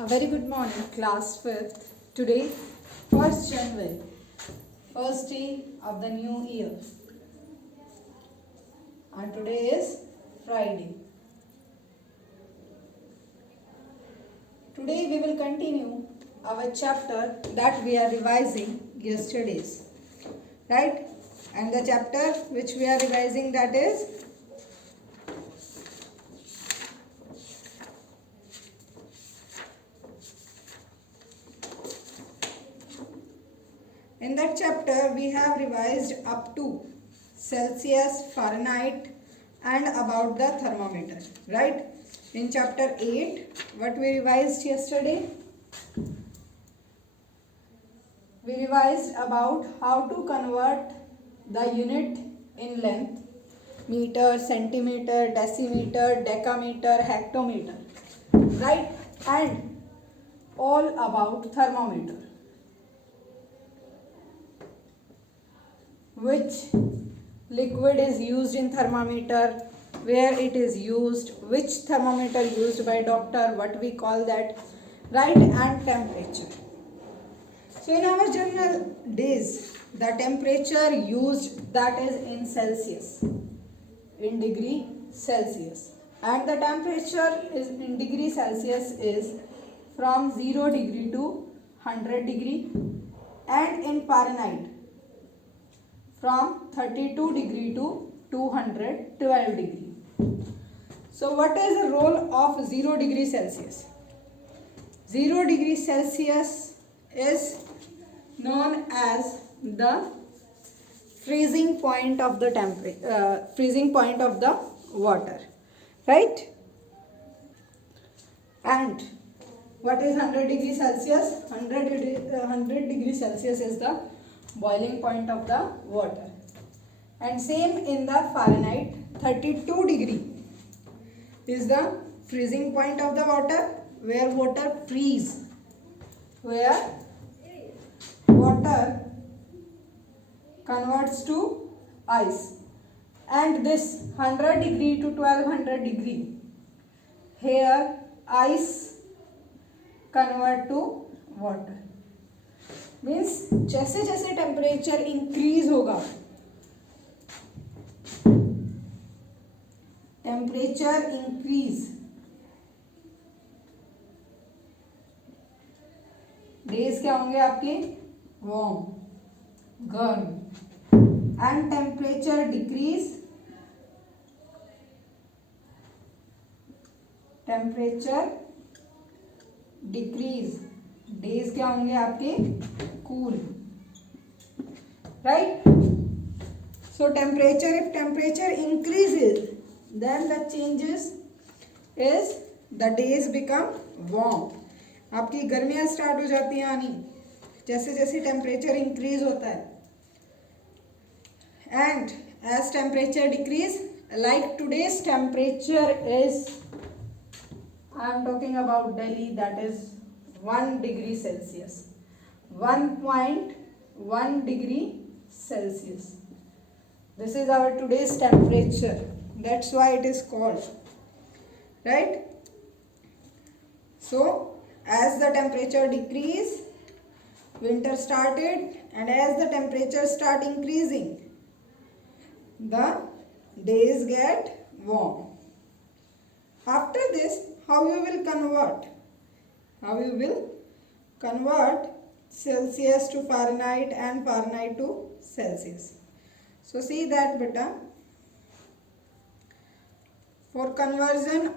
A very good morning, class 5th. Today, 1st January, first day of the new year. And today is Friday. Today we will continue our chapter that we are revising yesterday's. Right? And the chapter which we are revising, that is in that chapter we have revised up to Celsius, Fahrenheit and about the thermometer, right? In chapter 8, what we revised yesterday? We revised about how to convert the unit in length, meter, centimeter, decimeter, decameter, hectometer, right? And all about thermometer. Which liquid is used in thermometer, where it is used, which thermometer used by doctor, what we call that, right? And temperature. So in our general days, the temperature used, that is in Celsius, in degree Celsius, and the temperature is in degree Celsius is from 0 degree to 100 degree, and in Fahrenheit from 32 degree to 212 degree. So what is the role of 0 degree Celsius? 0 degree Celsius is known as the freezing point of the freezing point of the water, right? And what is 100 degree Celsius? 100 degree Celsius is the boiling point of the water. And same in the Fahrenheit, 32 degree is the freezing point of the water, where water freeze, where water converts to ice. And this 100 degree to 1200 degree, here ice convert to water. Means जैसे जैसे temperature increase होगा, temperature increase, days क्या होंगे आपके? Warm, गर्म, and temperature decrease, temperature decrease, days क्या होंगे आपके? Cool, right? So temperature, if temperature increases, then the changes is the days become warm. आपकी गर्मियाँ स्टार्ट हो जाती हैं आनी जैसे जैसे टेम्परेचर इंक्रीज होता है. And as temperature decrease, like today's temperature is, I am talking about Delhi, that is 1 degree Celsius, 1.1 degree Celsius. This is our today's temperature. That's why it is called, right? So as the temperature decrease, winter started, and as the temperature start increasing, the days get warm. After this, how you will convert? How you will convert Celsius to Fahrenheit and Fahrenheit to Celsius? So see that beta, for the conversion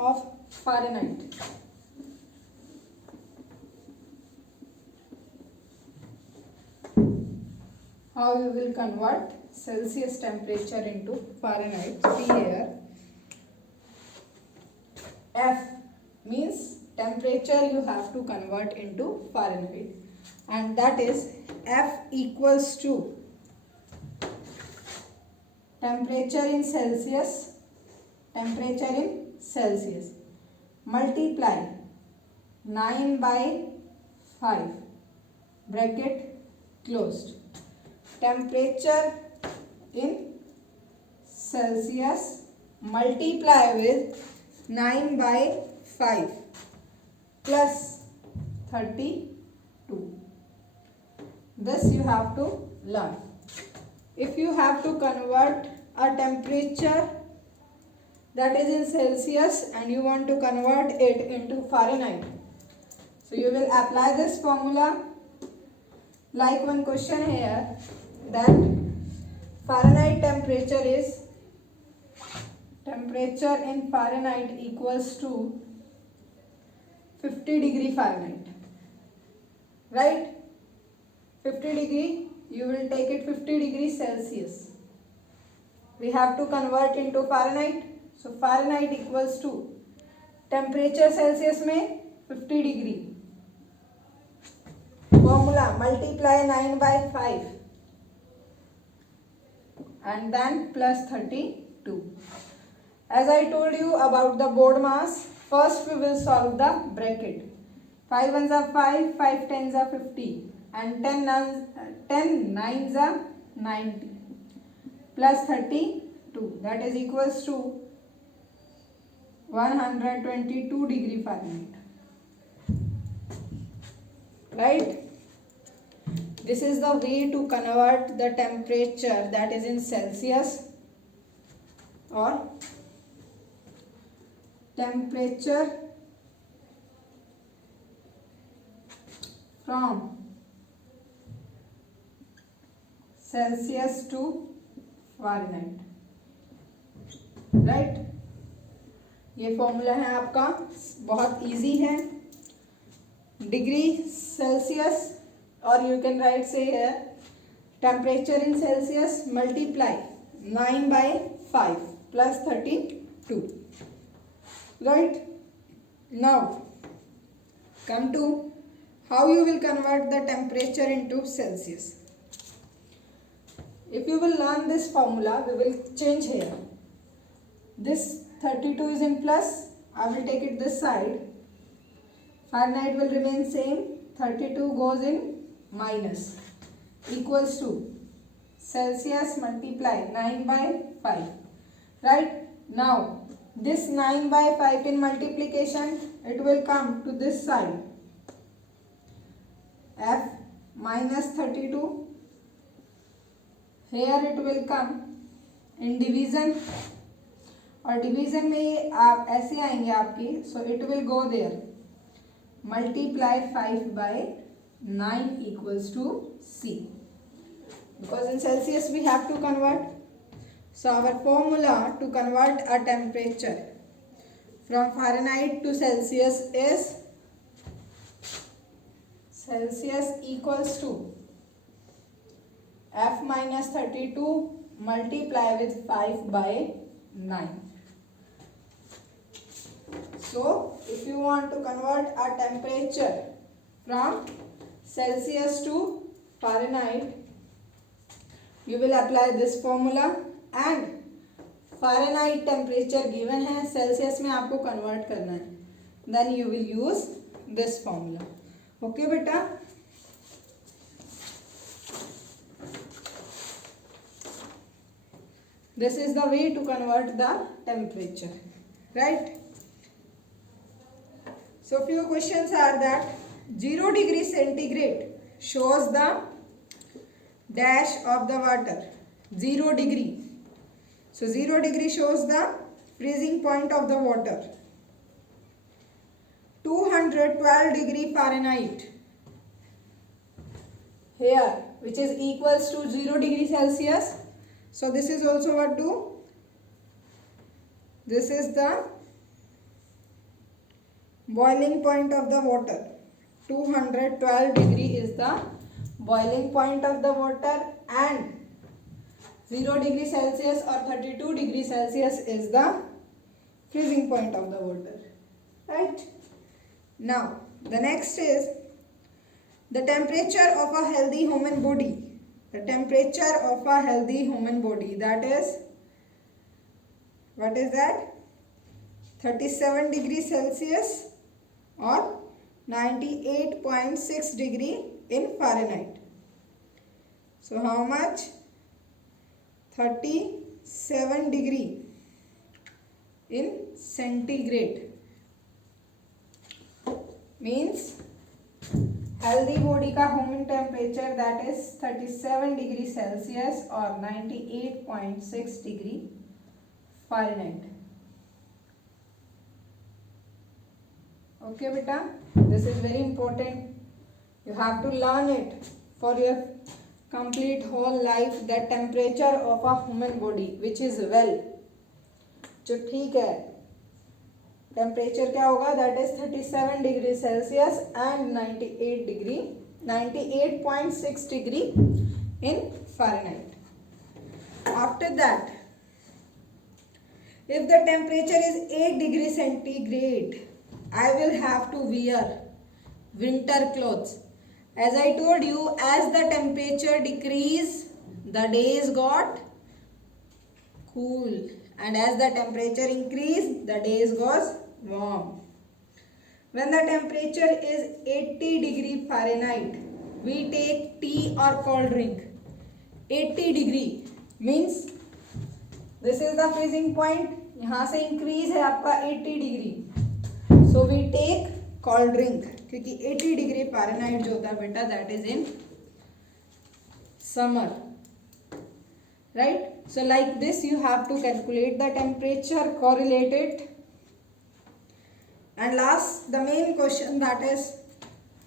of Fahrenheit, how you will convert Celsius temperature into Fahrenheit. See here, F means temperature you have to convert into Fahrenheit, and that is F equals to temperature in Celsius multiply 9 by 5 bracket closed, temperature in Celsius multiply with 9/5 plus 32. This you have to learn. If you have to convert a temperature that is in Celsius and you want to convert it into Fahrenheit, so you will apply this formula. Like one question here, that Fahrenheit temperature in Fahrenheit equals to 50 degree Fahrenheit, right? 50 degree, you will take it 50 degree Celsius. We have to convert into Fahrenheit. So Fahrenheit equals to temperature Celsius में 50 degree. Formula, multiply 9/5 and then plus 32. As I told you about the board mass, first we will solve the bracket. 5 ones are 5, 5 tens are 50 and 10 nines are 90 plus 32, that is equals to 122 degree Fahrenheit, right? This is the way to convert the temperature that is in Celsius or temperature from Celsius to Fahrenheit, right? ये formula है आपका, बहुत easy है. Degree Celsius और you can write से here temperature in Celsius multiply 9/5 plus 32, right? Now come to how you will convert the temperature into Celsius. If you will learn this formula, we will change here. This 32 is in plus, I will take it this side. Fahrenheit will remain same, 32 goes in minus, equals to Celsius multiply 9/5, right? Now this 9/5 in multiplication, it will come to this side, F minus 32. Here it will come in division, और division में ये आप ऐसे आएंगे आपकी, so it will go there, multiply 5/9 equals to C, because in Celsius we have to convert. So our formula to convert a temperature from Fahrenheit to Celsius is Celsius equals to F minus 32 multiply with 5/9. So if you want to convert a temperature from Celsius to Fahrenheit, you will apply this formula, and Fahrenheit temperature given है, Celsius में आपको convert करना है, then you will use this formula. Okay बेटा? This is the way to convert the temperature, right? So few questions are that 0 degree centigrade shows the dash of the water. 0 degree. So 0 degree shows the freezing point of the water. 212 degree Fahrenheit here, which is equals to 0 degree Celsius. So this is also what to, this is the boiling point of the water. 212 degree is the boiling point of the water, and 0 degree Celsius or 32 degree Celsius is the freezing point of the water, right? Now the next is the temperature of a healthy human body. The temperature of a healthy human body, that is, what is that? 37 degree Celsius or 98.6 degree in Fahrenheit. So how much? 37 degree in centigrade means healthy body का human temperature that is 37 degree Celsius और 98.6 degree Fahrenheit. Okay beta, this is very important. You have to learn it for your complete whole life. The temperature of a human body which is well, जो ठीक है, temperature क्या होगा, that is 37 degree Celsius and 98.6 degree in Fahrenheit. After that, if the temperature is 8 degree centigrade, I will have to wear winter clothes. As I told you, as the temperature decrease, the days got cool, and as the temperature increase, the days goes warm. When the temperature is 80 degree Fahrenheit, we take tea or cold drink. 80 degree means this is the freezing point. यहाँ से increase है आपका 80 degree. So we take cold drink क्योंकि 80 degree Fahrenheit जो होता है बेटा that is in summer, right? So like this you have to calculate the temperature, correlate it. And last, the main question, that is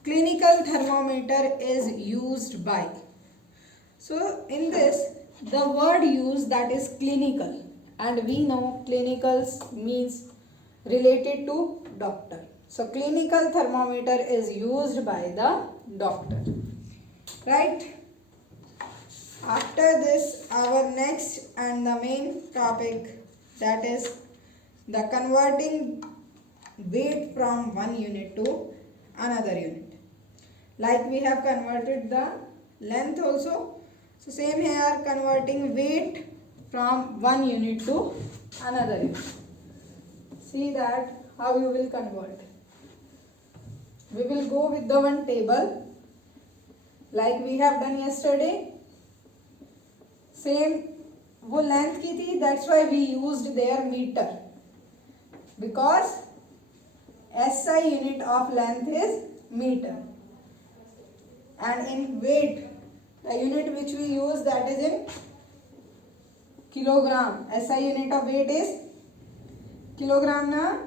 clinical thermometer is used by. So in this, the word used, that is clinical, and we know clinicals means related to doctor. So clinical thermometer is used by the doctor, right? After this, our next and the main topic, that is the converting weight from one unit to another unit. Like we have converted the length also, so same here, converting weight from one unit to another unit. See that how you will convert. We will go with the one table like we have done yesterday. Same वो length की थी, that's why we used their meter, because SI unit of length is meter, and in weight the unit which we use, that is in kilogram. SI unit of weight is kilogram na.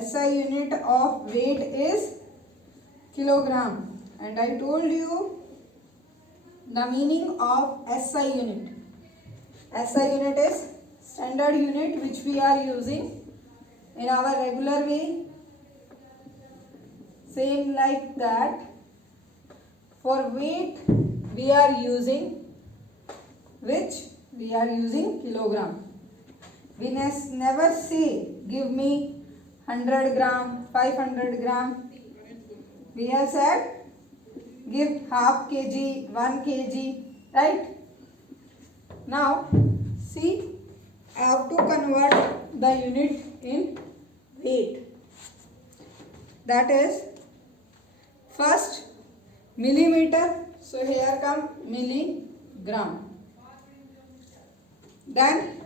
SI unit of weight is kilogram, and I told you the meaning of SI unit. SI unit is standard unit which we are using in our regular way. Same like that, for weight we are using which? We are using kilogram. We never say give me 100 gram, 500 gram. We have said give half kg, 1 kg, right? Now see, I have to convert the unit in weight. That is first millimeter, so here come milligram. Then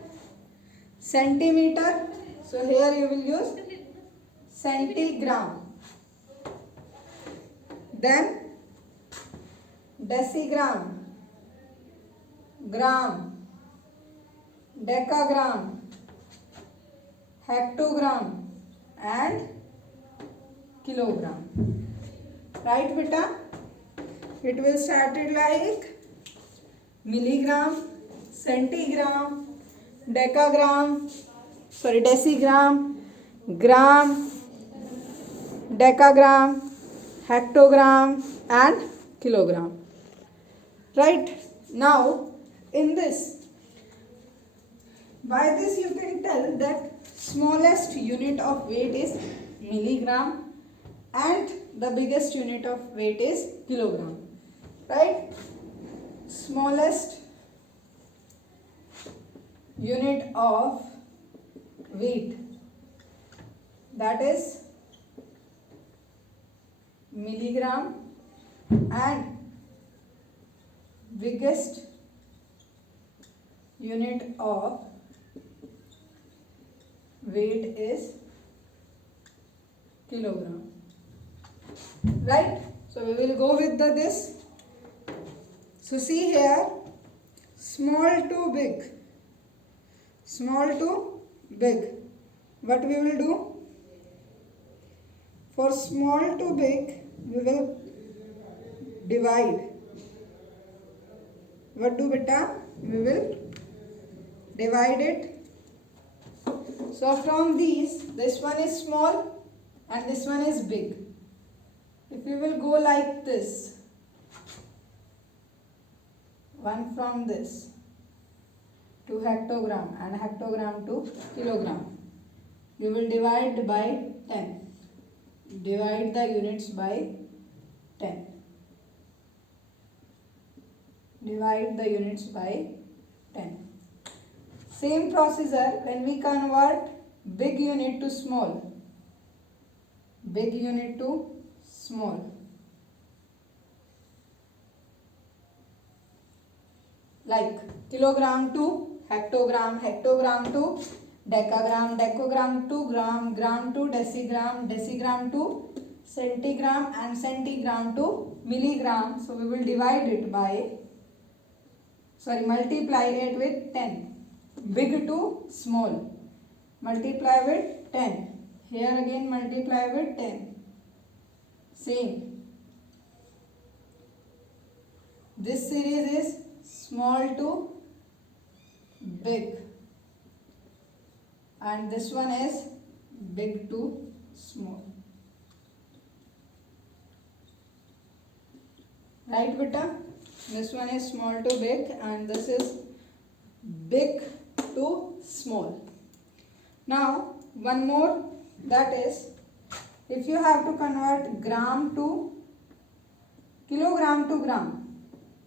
centimeter, so here you will use centigram. Then decigram, gram, decagram, hectogram and kilogram. Right beta? It will start it like milligram, centigram, decigram, gram, decagram, hectogram and kilogram. Right? Now in this, by this you can tell that smallest unit of weight is milligram and the biggest unit of weight is kilogram. Right? Smallest unit of weight, that is milligram, and biggest unit of weight is kilogram. Right? So we will go with this. So see here, small to big. Small to big. What we will do? For small to big, we will divide. What do beta? We will divide it. So from these, this one is small and this one is big. If we will go like this, one from this to hectogram and hectogram to kilogram, you will divide by 10. Divide the units by 10. Divide the units by 10. Same procedure when we convert big unit to small. Big unit to small. Like kilogram to hectogram, hectogram to decagram, decagram to gram, gram to decigram, decigram to centigram, and centigram to milligram. So we will divide it by, multiply it with 10. Big to small. Multiply with 10. Here again multiply with 10. Same. This series is small to big. And this one is big to small. Right, beta? This one is small to big and this is big to small. Now, one more, that is, if you have to convert gram to kilogram to gram,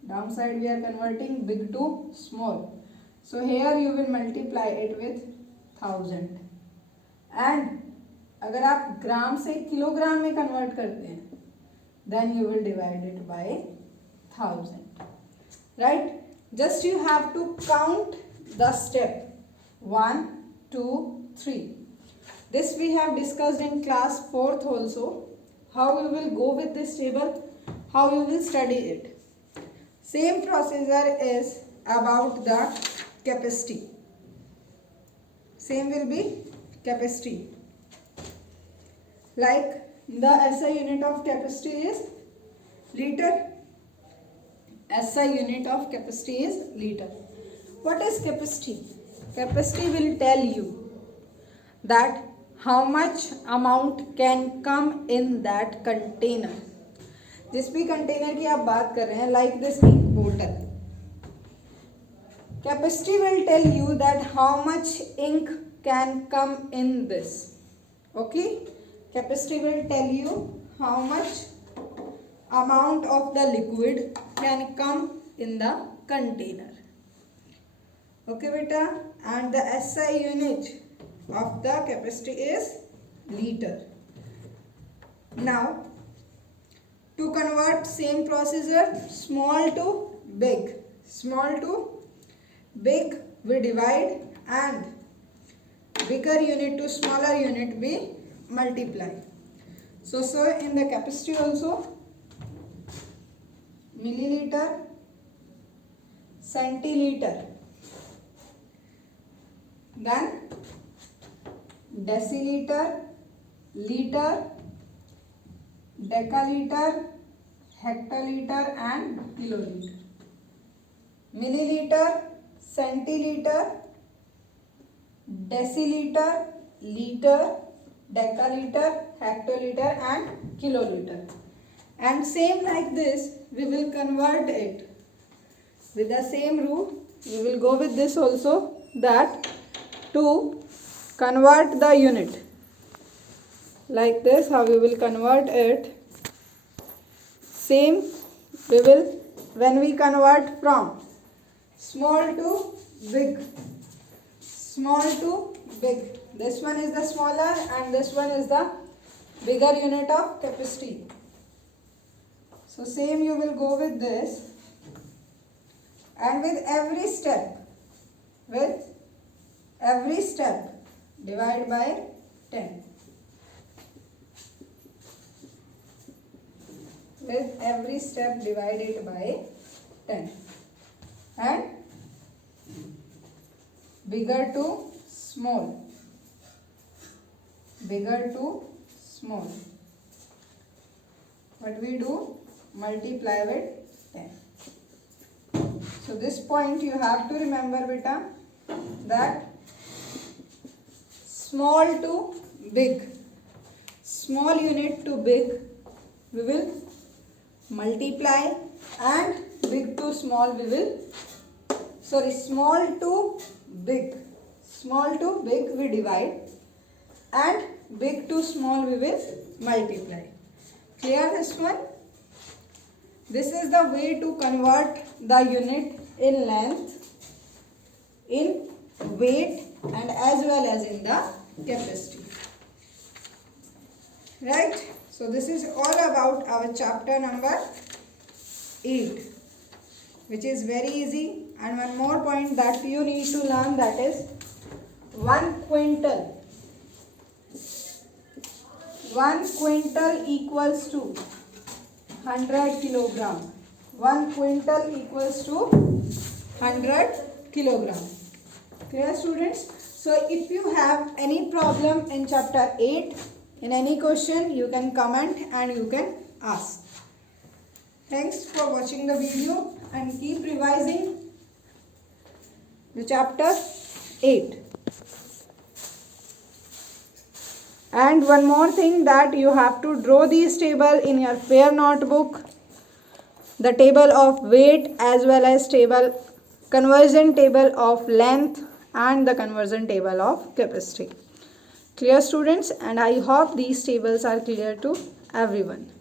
downside we are converting big to small. So here you will multiply it with 1000. And अगर आप ग्राम से kilogram में convert करते हैं, then you will divide it by 1000. Right? Just you have to count the step 1, 2, 3. This we have discussed in class 4th also. How you will go with this table, how you will study it. Same procedure is about the capacity. Same will be capacity. Like the SI unit of capacity is liter. SI unit of capacity is liter. What is capacity? Capacity will tell you that how much amount can come in that container. जिस भी container की आप बात कर रहे हैं, like this ink bottle, capacity will tell you that how much ink can come in this. Okay, capacity will tell you how much amount of the liquid can come in the container. Okay, beta, and the SI unit of the capacity is liter. Now, to convert same procedure, small to big. Small to big we divide and bigger unit to smaller unit we multiply. So in the capacity also, milliliter, centiliter, then deciliter, liter, decaliter, hectoliter and kiloliter. Milliliter, centiliter, deciliter, liter, decaliter, hectoliter and kiloliter. And same like this, we will convert it with the same rule. We will go with this also, that to convert the unit like this, how we will convert it. Same we will, when we convert from small to big, small to big, this one is the smaller and this one is the bigger unit of capacity. So same you will go with this, and with every step divide by 10. With every step divide it by 10. And bigger to small. Bigger to small. What we do? Multiply with 10. So this point you have to remember, beta, that small to big, small unit to big, we will multiply, and big to small we will, small to big we divide, and big to small we will multiply. Clear this one? This is the way to convert the unit in length, in weight, and as well as in the capacity. Right? So this is all about our chapter number 8, which is very easy. And one more point that you need to learn, that is 1 quintal. 1 quintal equals to 100 kilogram. 1 quintal equals to 100 kilogram. Clear, students? So if you have any problem in chapter 8, in any question, you can comment and you can ask. Thanks for watching the video and keep revising the chapter 8. And one more thing, that you have to draw these table in your fair notebook. The table of weight as well as conversion table of length and the conversion table of capacity. Clear, students? And I hope these tables are clear to everyone.